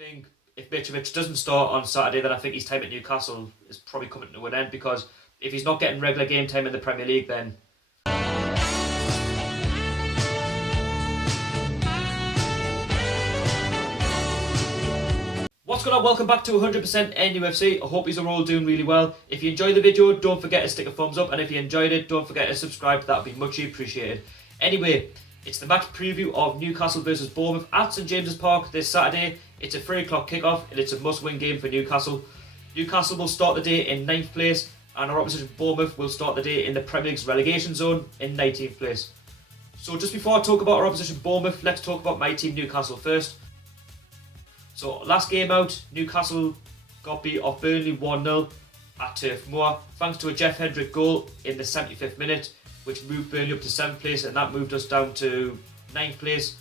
think if Mitrovic doesn't start on Saturday, then I think his time at Newcastle is probably coming to an end, because if he's not getting regular game time in the Premier League, then what's going on? Welcome back to 100% NUFC. I hope you're all doing really well. If you enjoyed the video, don't forget to stick a thumbs up, and if you enjoyed it, don't forget to subscribe. That would be much appreciated. Anyway, it's the match preview of Newcastle versus Bournemouth at St James's Park this Saturday. It's a 3 o'clock kickoff and it's a must-win game for Newcastle. Newcastle will start the day in 9th place, and our opposition Bournemouth will start the day in the Premier League's relegation zone in 19th place. So just before I talk about our opposition Bournemouth, let's talk about my team Newcastle first. So last game out, Newcastle got beat off Burnley 1-0 at Turf Moor, thanks to a Jeff Hendrick goal in the 75th minute, which moved Burnley up to 7th place, and that moved us down to 9th place,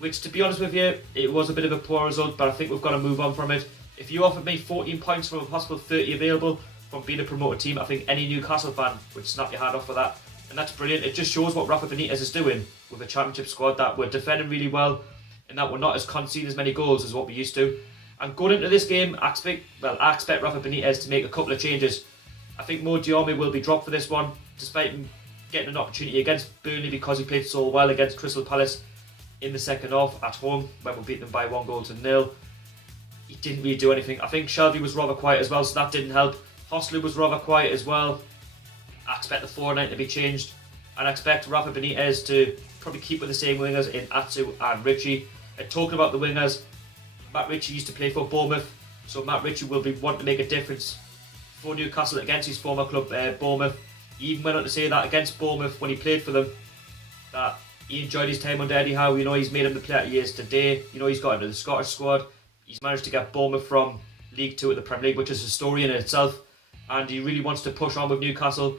which, to be honest with you, it was a bit of a poor result, but I think we've got to move on from it. If you offered me 14 points from a possible 30 available from being a promoted team, I think any Newcastle fan would snap your hand off for that, and that's brilliant. It just shows what Rafa Benitez is doing with a championship squad, that we're defending really well and that we're not as conceding as many goals as what we used to. And going into this game, I expect Rafa Benitez to make a couple of changes. I think Mo Diarmi will be dropped for this one, despite him getting an opportunity against Burnley because he played so well against Crystal Palace in the second half at home when we beat them by 1-0. He didn't really do anything. I think Shelby was rather quiet as well, so that didn't help. Hosler was rather quiet as well. I expect the 4-9 to be changed, and I expect Rafa Benitez to probably keep with the same wingers in Atsu and Ritchie. And talking about the wingers, Matt Ritchie used to play for Bournemouth, so Matt Ritchie will be wanting to make a difference for Newcastle against his former club Bournemouth. He even went on to say that against Bournemouth, when he played for them, that he enjoyed his time under Eddie Howe. You know, he's made him the player he is today. You know, he's got into the Scottish squad. He's managed to get Bournemouth from League 2 to the Premier League, which is a story in itself. And he really wants to push on with Newcastle.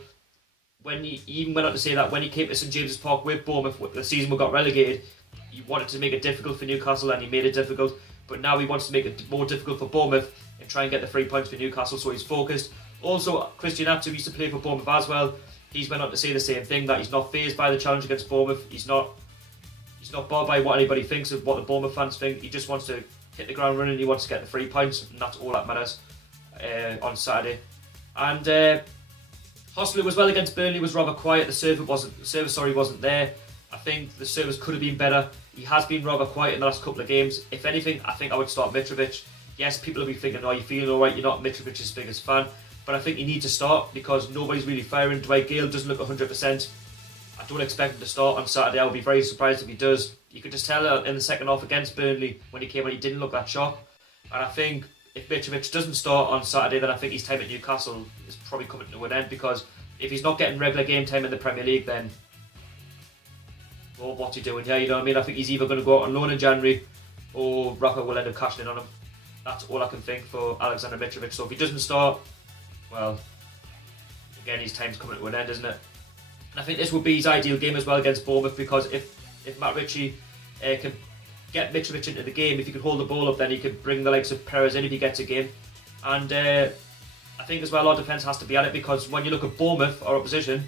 When he even went on to say that when he came to St James's Park with Bournemouth, the season we got relegated, he wanted to make it difficult for Newcastle, and he made it difficult. But now he wants to make it more difficult for Bournemouth and try and get the 3 points for Newcastle, so he's focused. Also, Christian Atsu used to play for Bournemouth as well. He's went on to say the same thing, that he's not fazed by the challenge against Bournemouth. He's not bothered by what anybody thinks of what the Bournemouth fans think. He just wants to hit the ground running. He wants to get the 3 points, and that's all that matters on Saturday. And Hosler as well against Burnley was rather quiet. The service wasn't there. I think the service could have been better. He has been rather quiet in the last couple of games. If anything, I think I would start Mitrovic. Yes, people will be thinking, "Oh, you feeling all right? You're not Mitrovic's biggest fan." But I think you need to start because nobody's really firing. Dwight Gale doesn't look 100%. I don't expect him to start on Saturday. I would be very surprised if he does. You could just tell in the second half against Burnley when he came on, he didn't look that sharp. And I think if Mitrovic doesn't start on Saturday, then I think his time at Newcastle is probably coming to an end, because if he's not getting regular game time in the Premier League, then what's he doing here? You know what I mean? I think he's either going to go out on loan in January, or Rafa will end up cashing in on him. That's all I can think for Alexander Mitrovic. So if he doesn't start, well, again, his time's coming to an end, isn't it? And I think this would be his ideal game as well against Bournemouth, because if Matt Ritchie can get Mitrovic into the game, if he can hold the ball up, then he could bring the likes of Perez in if he gets a game. And I think as well our defence has to be at it, because when you look at Bournemouth, our opposition,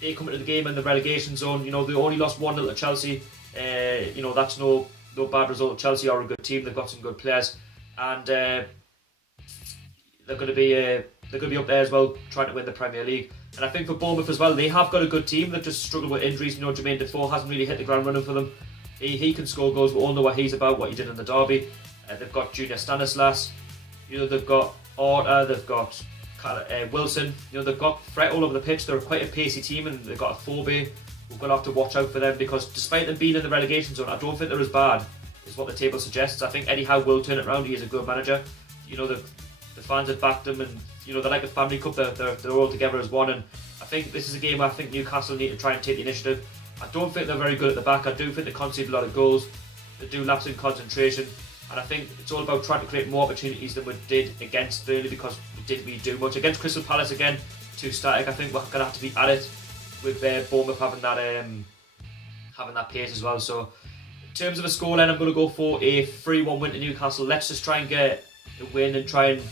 they come into the game in the relegation zone. You know, they only lost 1-0 to Chelsea. You know, that's no bad result. Chelsea are a good team. They've got some good players, and they're going to be up there as well, trying to win the Premier League. And I think for Bournemouth as well, they have got a good team. They've just struggled with injuries. You know, Jermaine Defoe hasn't really hit the ground running for them. He can score goals. We all know what he's about, what he did in the derby. They've got Junior Stanislas. You know, they've got Orta. They've got Wilson. You know, they've got threat all over the pitch. They're quite a pacey team, and they've got a Phobie. We're going to have to watch out for them, because despite them being in the relegation zone, I don't think they're as bad as what the table suggests. I think Eddie Howe will turn it around. He is a good manager. You know, the fans have backed them, and you know, they're like a family cup. They're all together as one. And I think this is a game where I think Newcastle need to try and take the initiative. I don't think they're very good at the back. I do think they concede a lot of goals. They do lapse in concentration. And I think it's all about trying to create more opportunities than we did against Burnley, because we didn't really do much. Against Crystal Palace, again, too static. I think we're going to have to be at it with Bournemouth having that pace as well. So in terms of a scoreline, I'm going to go for a 3-1 win to Newcastle. Let's just try and get a win and try and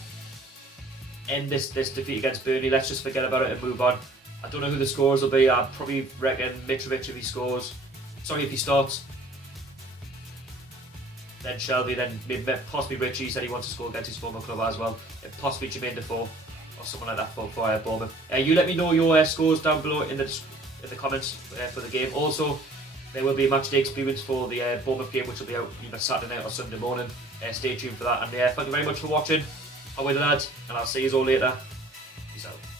end this defeat against Burnley. Let's just forget about it and move on. I don't know who the scorers will be. I probably reckon Mitrovic if he starts. then Shelby, then maybe possibly Richie said he wants to score against his former club as well, and possibly Jermaine Defoe or someone like that for Bournemouth. You let me know your scores down below in the comments for the game. Also, there will be a match day experience for the Bournemouth game, which will be out either Saturday night or Sunday morning. Stay tuned for that. And thank you very much for watching. Away the lads, and I'll see you all later. Peace out.